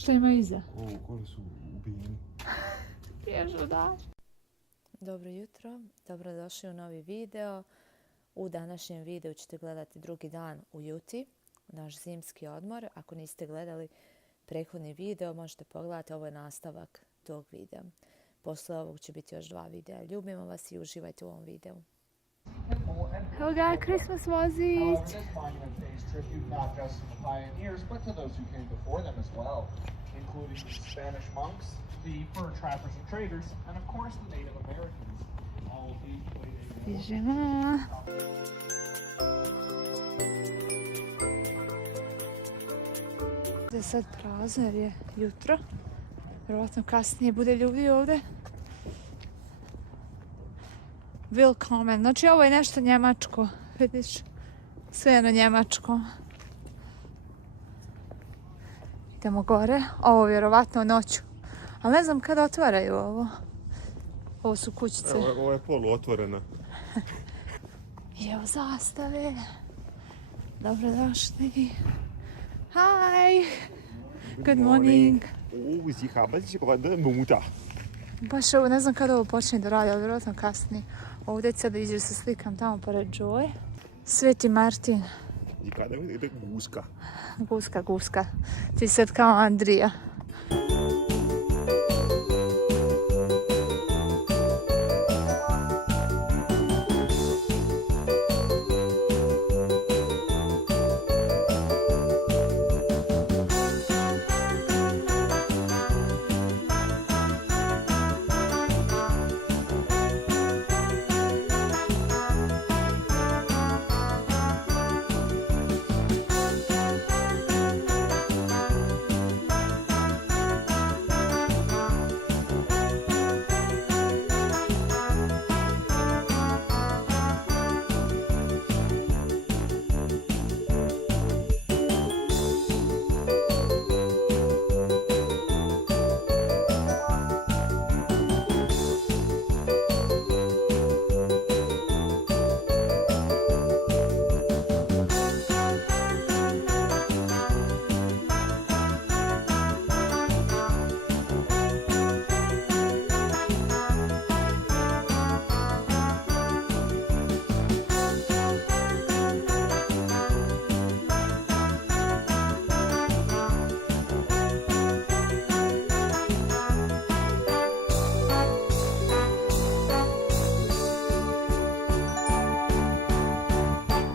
Šta ima iza? Koji su ubijeni. Ježu da. Dobro jutro, dobrodošli u novi video. U današnjem videu ćete gledati drugi dan u Juti, naš zimski odmor. Ako niste gledali prethodni video, možete pogledati, ovo je nastavak tog videa. Posle ovog će biti još 2 videa. Ljubimo vas i uživajte u ovom videu. Evo ga, Christmas vozić. Spanish monks, the fur trappers and traders, and of course the Native Americans. All of these played a Stižemo. Je sad prazno jer je jutro. Vjerovatno kasnije bude ljudi ovdje. Willkommen. Znači ovo je nešto njemačko. Vidiš? Sve je na njemačkom. Idemo gore. Ovo vjerovatno noću. Ali ne znam kada otvaraju ovo. Ovo su kućice. Ovo je poluotvorena. I evo zastave. Dobrodošli. Hi. Good morning. Sie haben sich gerade Mutter. Baš ovo, ne znam kada ovo počne da radi, ali vjerojatno kasnije. Ovdje sad iđe se slikam tamo pored Joy. Sveti Martin. I kada je guska. Guska. Ti sad kao Andrija.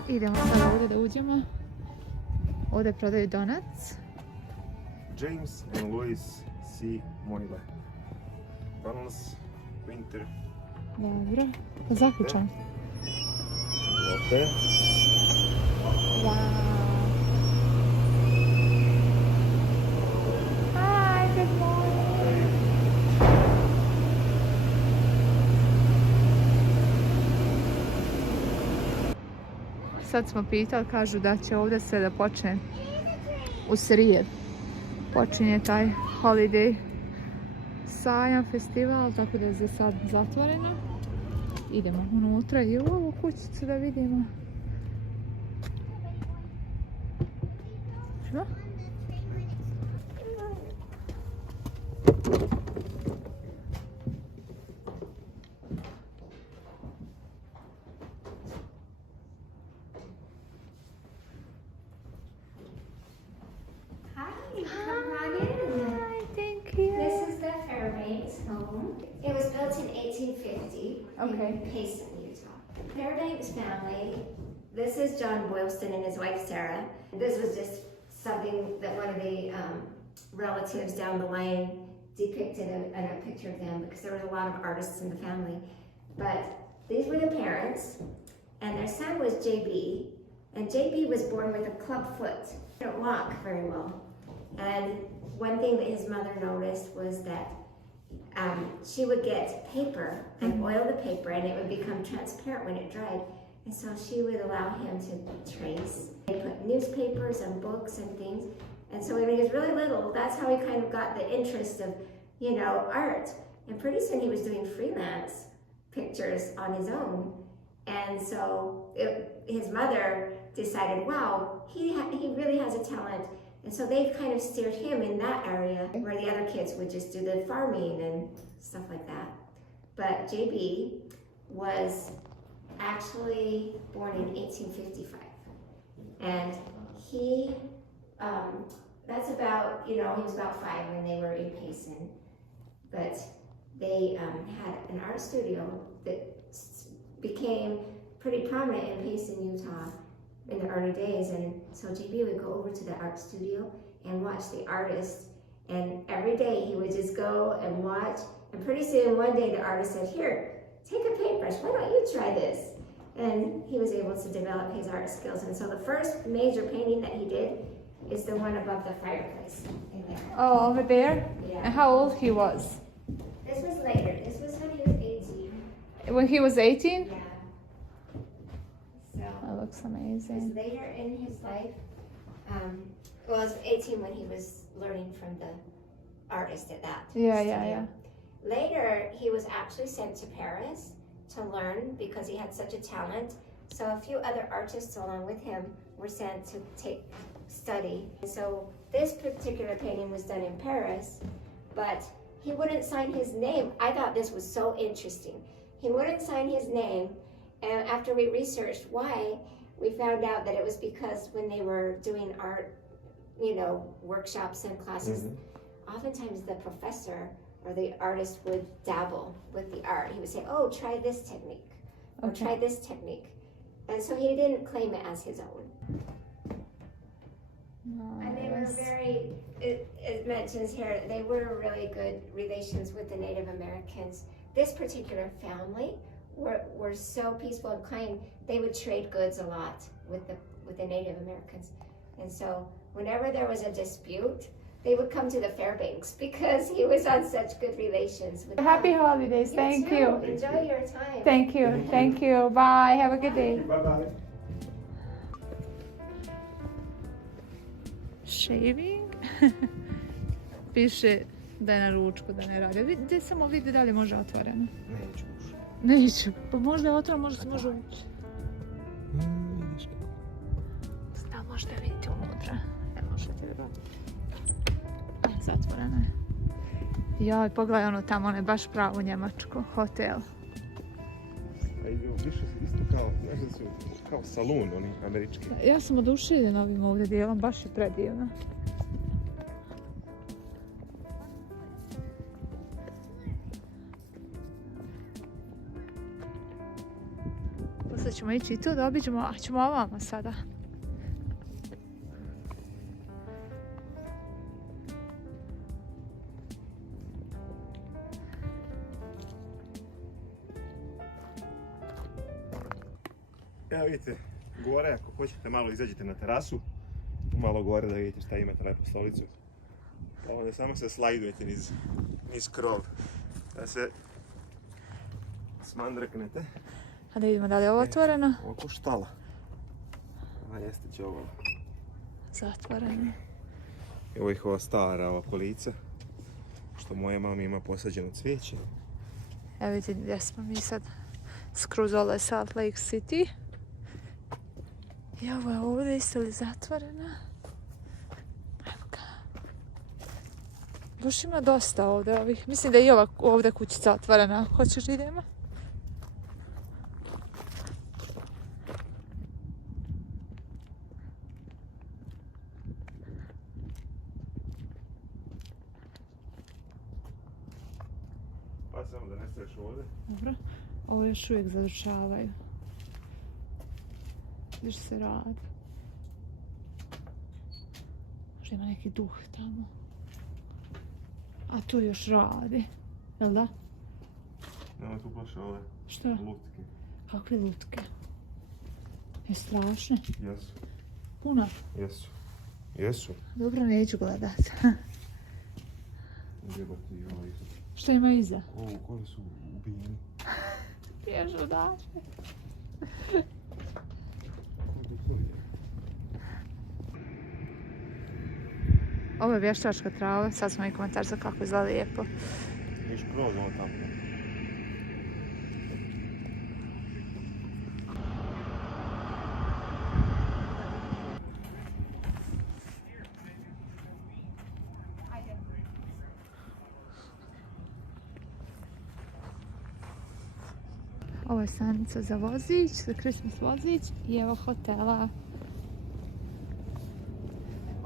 Idemo sad ovdje da uđemo. Ovdje prodaju donuts. James and Louis C. Monile. Balance, winter. Dobro. Zaključam. Ovdje. Wow. Hi, good morning. Sad smo pitali, kažu da će ovdje sve da počne u srijedu. Počinje taj holiday sajam, festival, tako da je za sad zatvoreno. Idemo unutra i u ovu kućicu da vidimo. Što? It was built in 1850 Okay. in Payson, Utah. Fairbanks family, this is John Boylston and his wife Sarah. This was just something that one of the relatives down the lane depicted in a picture of them because there was a lot of artists in the family. But these were the parents, and their son was JB, and JB was born with a club foot. He didn't walk very well. And one thing that his mother noticed was that she would get paper and oil the paper and it would become transparent when it dried. And so she would allow him to trace. They put newspapers and books and things. And so when he was really little, that's how he kind of got the interest of, art. And pretty soon he was doing freelance pictures on his own. And so his mother decided, wow, he really has a talent And so they've kind of steered him in that area where the other kids would just do the farming and stuff like that. But JB was actually born in 1855. And he, that's about, he was about 5 when they were in Payson. But they had an art studio that became pretty prominent in Payson, Utah in the early days. And so JB would go over to the art studio and watch the artists. And every day he would just go and watch. And pretty soon one day the artist said, "Here, take a paintbrush, why don't you try this?" And he was able to develop his art skills. And so the first major painting that he did is the one above the fireplace in there. Oh, over there? Yeah. And how old he was? This was later. This was when he was 18. When he was 18? Yeah. So That looks it was amazing. later in his life. Well, it was 18 when he was learning from the artist at that Yeah, studio. yeah. Later, he was actually sent to Paris to learn because he had such a talent. So a few other artists along with him were sent to study. So this particular painting was done in Paris, but he wouldn't sign his name. I thought this was so interesting. He wouldn't sign his name, and after we researched why, we found out that it was because when they were doing art, workshops and classes, oftentimes the professor or the artist would dabble with the art. He would say, "Oh, try this technique," or Okay. "Try this technique." And so he didn't claim it as his own. And they were Nice. it mentions here, they were really good relations with the Native Americans. This particular family were so peaceful and kind, they would trade goods a lot with the Native Americans. And so whenever there was a dispute, they would come to the Fairbanks because he was on such good relations with Happy them. holidays. You Thank too. you. Enjoy your time. Thank you. Thank you. Bye. Have a good day. Bye-bye. Shaving. Piše da je na ručku, da ne radi. Gdje samo vidi da li može otvoreno. Neću už. Neću. Pa možda je otvoreno, možda se može ući. Vidiš kako. Da, možete vidjeti unutra. Ne možete vidjeti. Zatvoreno je. Joj, pogledaj ono tamo, ono je baš pravo njemačko. Hotel. A više isto kao, znaš da su kao salun, oni američki. Ja sam oduševljena ovim ovdje dijelom, baš je predivno. Poslije ćemo ići i tu da obiđemo, a ćemo ovamo sada. Evo vidite, gore ako hoćete malo izađite na terasu, malo gore da vidite šta imate lepo stolicu. Pa onda samo se slajdujete niz krov, da se smandrknete. A da vidimo da li je ovo otvoreno. Oko štala. A jeste će ovo. Zatvoreno. Evo ih ova stara ova kolica, što moja mama ima posađeno cvijeće. Evo vidite gdje smo mi sad. Skroz ole Salt Lake City. I ovo je ovdje isto li zatvorena. Evo ga. Baš ima dosta ovdje ovih. Mislim da je i ova ovdje kućica otvorena. Hoćeš da idemo? Pa samo da ne staješ ovdje. Dobro. Ovo još uvijek završavaju. Vidiš se radi. Možda ima neki duh tamo. A to još radi. Jel da? Nema tu baš ove Šta? lutke. Kakve lutke? Je strašne. Jesu. Puno. Jesu. Jesu. Dobro, neću gledat. Jebati i ovo isto. Šta ima iza? Ovo, koji su ubijeni. Bježu daže. Ovo je vještačka trava, sad smo i komentar za kako izgleda lijepo. Niš prolazimo tamo. Ovo je stanica za vozić, za Christmas vozić i evo hotela.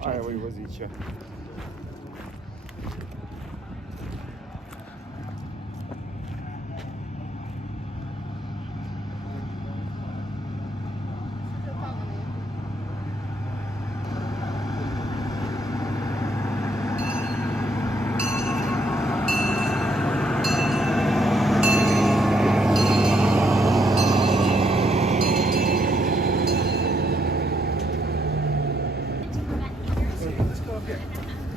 A evo i vozića.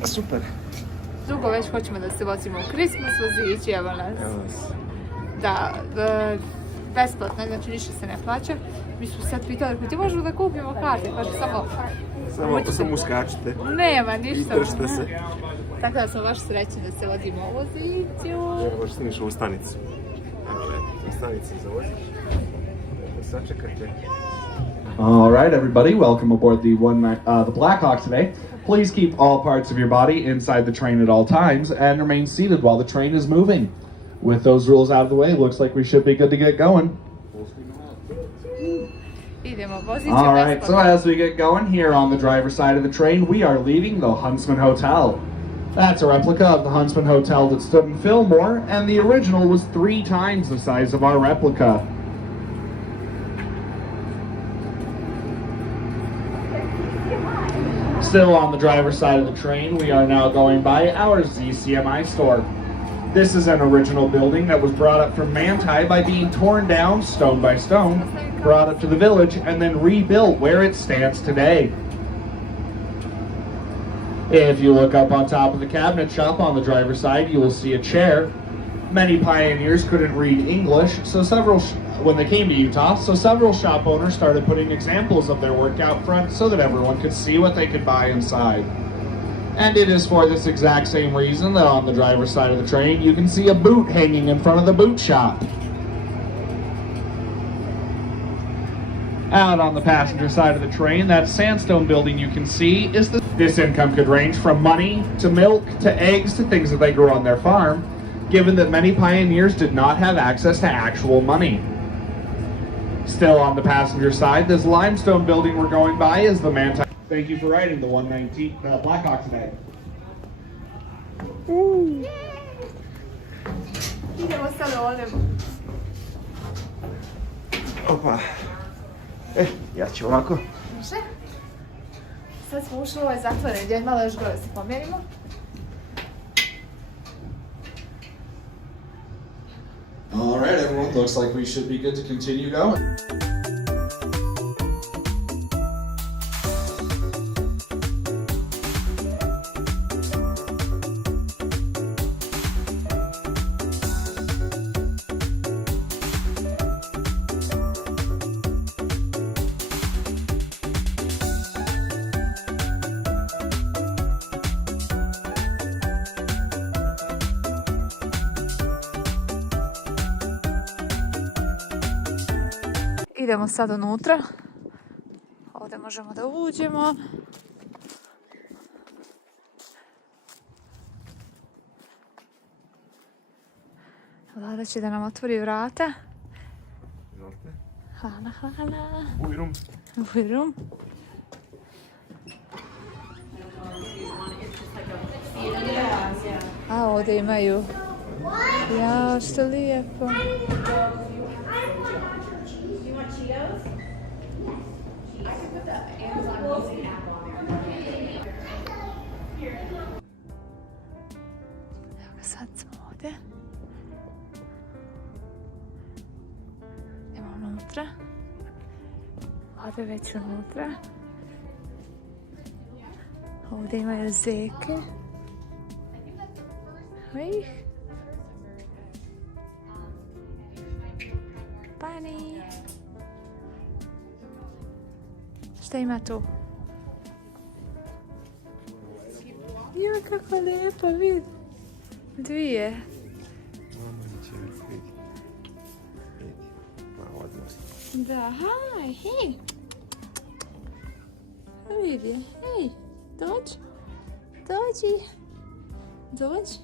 Super. Dugo već hoćemo da se vozimo u Christmas vozići, evo nas. Evo nas. Da, besplatno, znači ništa se ne plaća. Mi smo sad pitali, ti možemo da kupimo karte, kaže Samo uskačite. Nema ništa. Izdržite se. Tako da smo baš srećni da se vozimo u voziću. Evo baš sam išao u stanicu. Evo u stanici za vozić. Sačekajte. All right, everybody, welcome aboard the Blackhawk today. Please keep all parts of your body inside the train at all times and remain seated while the train is moving. With those rules out of the way, looks like we should be good to get going. Idemo voziću. All right, so as we get going here on the driver's side of the train, we are leaving the Huntsman Hotel. That's a replica of the Huntsman Hotel that stood in Fillmore, and the original was 3 times the size of our replica. Still on the driver's side of the train, we are now going by our ZCMI store. This is an original building that was brought up from Manti by being torn down stone by stone, brought up to the village, and then rebuilt where it stands today. If you look up on top of the cabinet shop on the driver's side, you will see a chair. Many pioneers couldn't read English, so when they came to Utah, so several shop owners started putting examples of their work out front so that everyone could see what they could buy inside. And it is for this exact same reason that on the driver's side of the train, you can see a boot hanging in front of the boot shop. Out on the passenger side of the train, that sandstone building you can see is this income could range from money to milk to eggs to things that they grow on their farm, given that many pioneers did not have access to actual money. Still on the passenger side, this limestone building we're going by is the Manti. Thank you for riding the 119 Blackhawk today. Idemo sad ovdje. Opa. Ja ću ovako. Može? Sad smo ušli u ovaj zatvoren gdje malo još gore se pomjerimo. All right, everyone, looks like we should be good to continue going. Idemo sad unutra. Ovdje možemo da uđemo. Vlada će da nam otvori vrata. Hvala, hvala. Ujrum. Ujrum. A ovdje imaju. Jao, što lijepo. Evo ga, sad smo ovdje. Idemo unutra. Ovdje već unutra. Ovdje imaju zeke. Evo ih. Bunny. Šta ima tu? Joj, kako lijepo, vidi. Dvije. Da, haj, hej. Vidi, hej, dođi. Dođi. Dođi.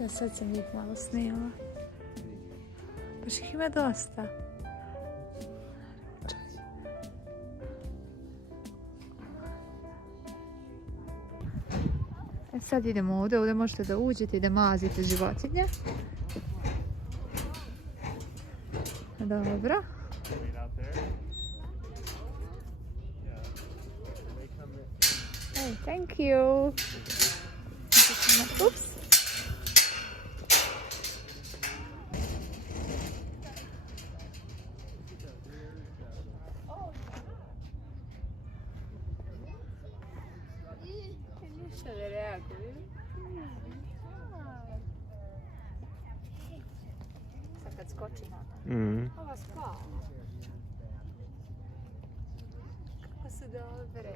Ja sad sam ih malo snijela. Baš ih ima dosta. E sad idemo ovdje, ovdje možete da uđete i da mazite životinje. Dobro. Hey, thank you. Oops. Ništa ne reaguju. Sad kad skoči na to. Ova spava. Kako se dobre.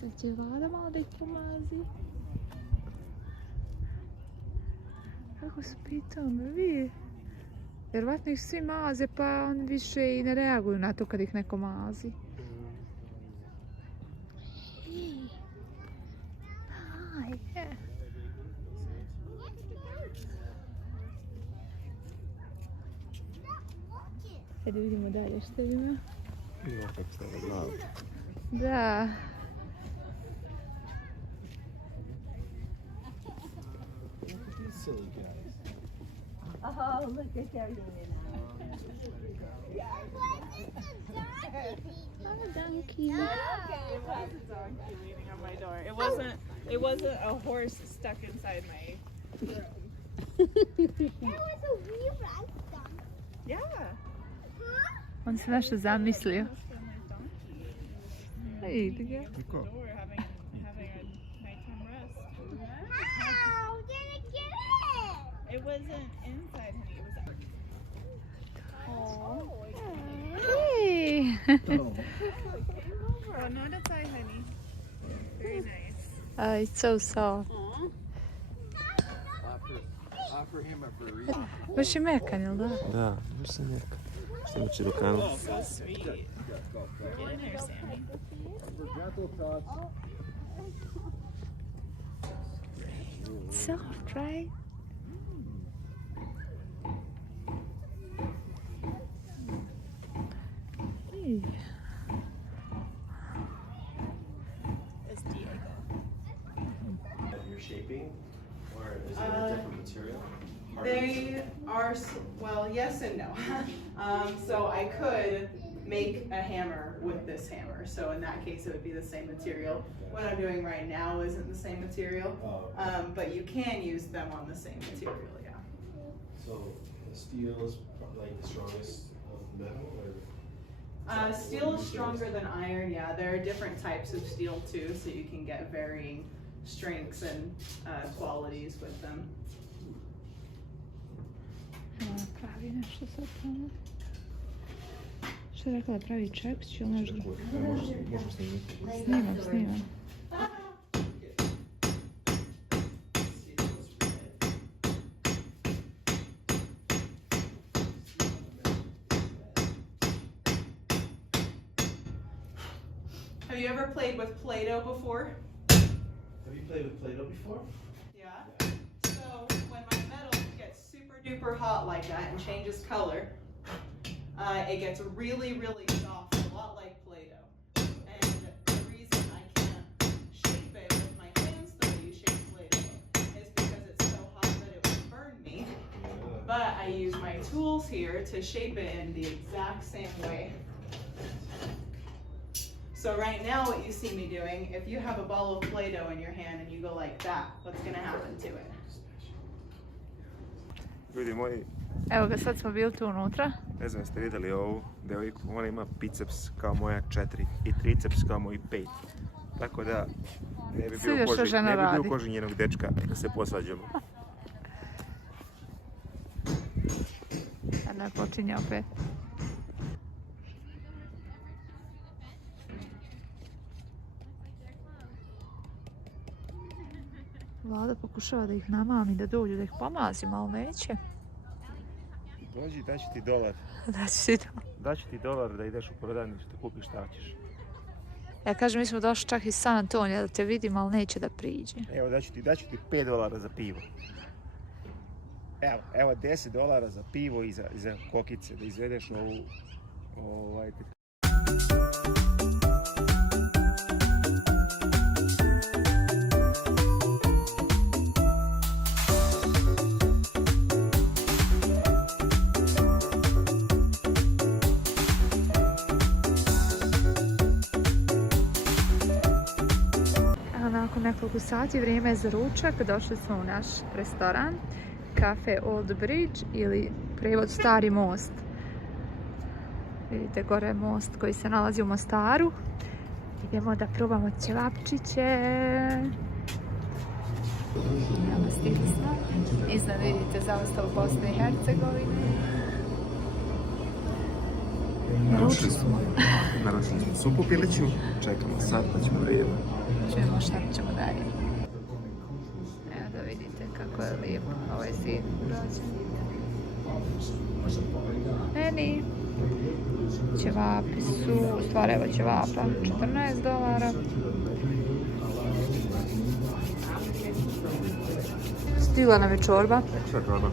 Sad će Vlada malo da ih pomazi. Kako su pitomi, vjerovatno ih svi maze pa oni više i ne reaguju na to kad ih neko mazi. Ajde. Ajde vidimo dalje što ima. Da. Silly guys. Oh, look at their Oh, donkey. It was a donkey leaning on my door. It wasn't a horse stuck inside my room. There was a wee rat donkey. Yeah. On se nešto zamislio. Ide ga. Door having a nighttime rest. How did it get in? It wasn't inside, honey. It was Hey. Oh, no, that's I, honey. Very nice. Oh, it's so soft. Offer him a burrito. Baš je mekan, jel da? Da, baš sam neka. Što muči rukanu. So sweet. Get in there, Sammy. Soft, right? Hey. It's Diego. Your shaping, or is it a different material? They are, well, yes and no. So I could make a hammer with this hammer. So in that case, it would be the same material. What I'm doing right now isn't the same material, but you can use them on the same material, yeah. So the steel is like the strongest of metal, or? Steel is stronger than iron, yeah. There are different types of steel too, so you can get varying strengths and qualities with them. Pravi nešto sad tamo. Što je rekla da pravi čepić ili nešto? Možemo snimati. Snimam. Have you ever played with Play-Doh before? Have you played with Play-Doh before? Yeah. So when my metal gets super duper hot like that and changes color, it gets really, really soft, a lot like Play-Doh. And the reason I can't shape it with my hands the way you shape Play-Doh is because it's so hot that it would burn me. But I use my tools here to shape it in the exact same way. So right now what you see me doing, if you have a ball of Play-Doh in your hand and you go like that, what's going to happen to it? Ljudi moji, Evo ga, sad smo bili tu unutra. ne znam jeste vidjeli ovu devojku, ona ima biceps kao moja 4 i triceps kao moj 5. Tako da ne bi Sviđa što žena bio radi. u koži njenog dečka da se posvađamo. Sada počinje opet. Vlada pokušava da ih namami, da dođu, da ih pomazimo, ali neće. Dođi, daću ti $1. Da će si to. Daću ti $1 da ideš u prodavnicu da kupiš šta ćeš. Ja kažem, mi smo došli čak iz San Antonija da te vidim, ali neće da priđe. Evo, daću ti $5 za pivo. Evo $10 za pivo i za kokice, da izvedeš ovu... Nakon nekoliko sati vrijeme je za ručak, došli smo u naš restoran Cafe Old Bridge ili prijevod Stari most. Vidite gore most koji se nalazi u Mostaru. Idemo da probamo ćevapčiće. Evo, stigli smo. Iznad vidite zastavu Bosne i Hercegovine. Naručili smo supu pileću, čekamo sad pa ćemo vidjeti. Čujemo šta ćemo dalje. Evo da vidite kako je lijep ovaj zid urađen. Meni ćevapi su, u stvari evo ćevapa, $14. Stigla nam je čorba. Šta je čorba?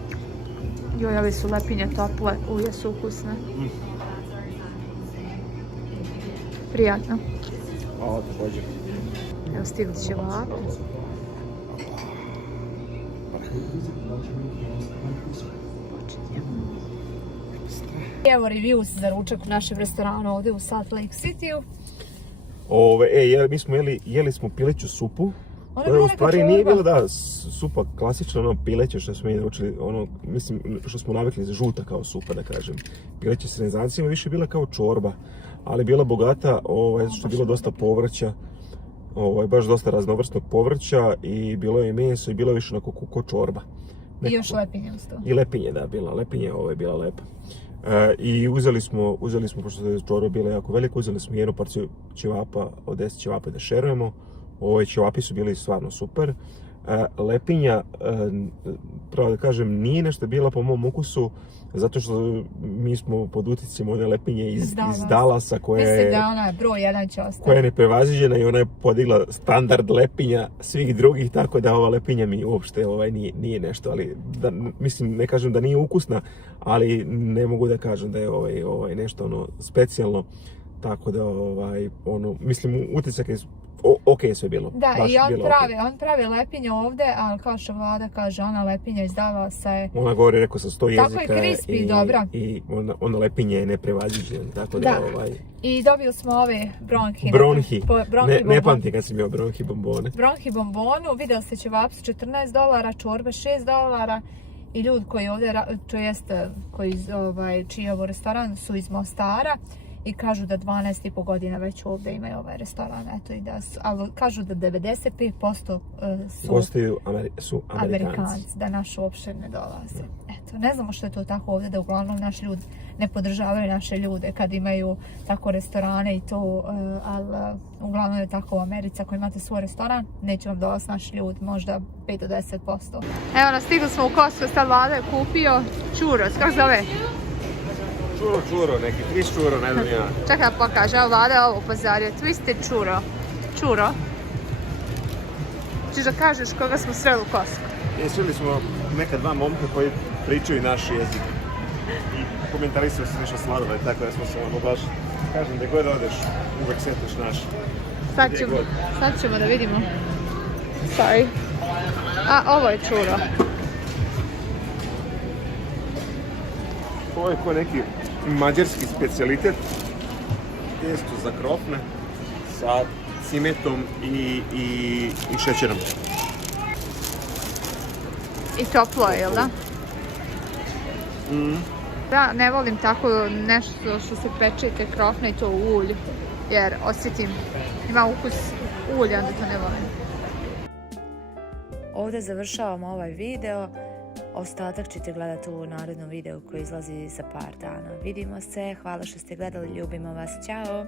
Joj, ove su lepinje tople, uje su ukusne. Prijatno. Ovo također. Evo stigli ćevapi. Evo reviews za ručak u našem restoranu ovdje u Salt Lake City-u. Mi smo jeli smo pileću supu. Ona koja u stvari nije bila supa klasična, ono pileće što smo mi naručili, ono, mislim, što smo navikli za žuta kao supa, da kažem. Pileće s renezancima više bila kao čorba, ali bila bogata, što je bilo dosta povrća, baš dosta raznovrsnog povrća i bilo je meso i bilo je više onako ko čorba. I još lepinje uz to. I lepinje, da, lepinje je bila lepa. I uzeli smo, pošto je čorba bila jako velika, uzeli smo jednu porciju ćevapa od 10 ćevapa da šerujemo. Ćevapi su bili stvarno super. Lepinja, pravo da kažem, nije nešto bila po mom ukusu, zato što mi smo pod utjecajem one lepinje iz Dallasa koja mislim da ona je broj 1 će ostati. Koja je neprevaziđena i ona je podigla standard lepinja svih drugih, tako da ova lepinja mi uopšte nije nešto, ali mislim, ne kažem da nije ukusna, ali ne mogu da kažem da je nešto ono specijalno, tako da mislim, utisak je ok sve bilo. Da, i on pravi lepinje ovdje, ali kao što Vlada kaže, ona lepinja iz Dallasa je... Ona govori, rekao sam, 100 jezika. Tako je crispy, dobra. I ona lepinje je neprevaziđena, tako da I dobili smo ove bronhi. Ne pamtim kad sam imao bronhi bombone. Bronhi bombonu, vidjeli ste ćevapci $14, čorbe $6 i ljudi koji ovdje, to jest čiji je ovo restoran, su iz Mostara. I kažu da 12,5 godina već ovdje imaju ovaj restoran, ali kažu da 95% su Amerikanci, da naši uopšte ne dolaze. Eto, ne znamo što je to tako ovdje, da uglavnom naši ljudi ne podržavaju naše ljude kad imaju tako restorane i to, ali uglavnom je tako u Americi, ako imate svoj restoran, neće vam dolaziti naši ljudi, možda 5 do 10%. Evo nas, stigli smo u Costco, sad Vlada je kupio churros, kako zove? Churro, neki twist churro, ne znam ja. Čekaj da pokaže, evo Vlada je ovo pozario, twisted churro. Češ da kažeš koga smo sreli u Costco? Sreli smo neka dva momka koji pričaju naš jezik. I komentarisali su nešto sladove, tako da smo se baš, kažem, gdje god odeš, uvek setiš naš. Sad ćemo da vidimo. Sorry. A, ovo je churro. Ovo je ko neki mađarski specijalitet, testo za krofne sa cimetom i šećerom. I toplo je, jel da? Ja ne volim tako nešto što se peče i te krofne i to u ulju, jer osjetim, ima ukus ulja, onda to ne volim. Ovdje završavamo ovaj video. Ostatak ćete gledati u narednom videu koji izlazi za par dana. Vidimo se, hvala što ste gledali, ljubimo vas, ćao!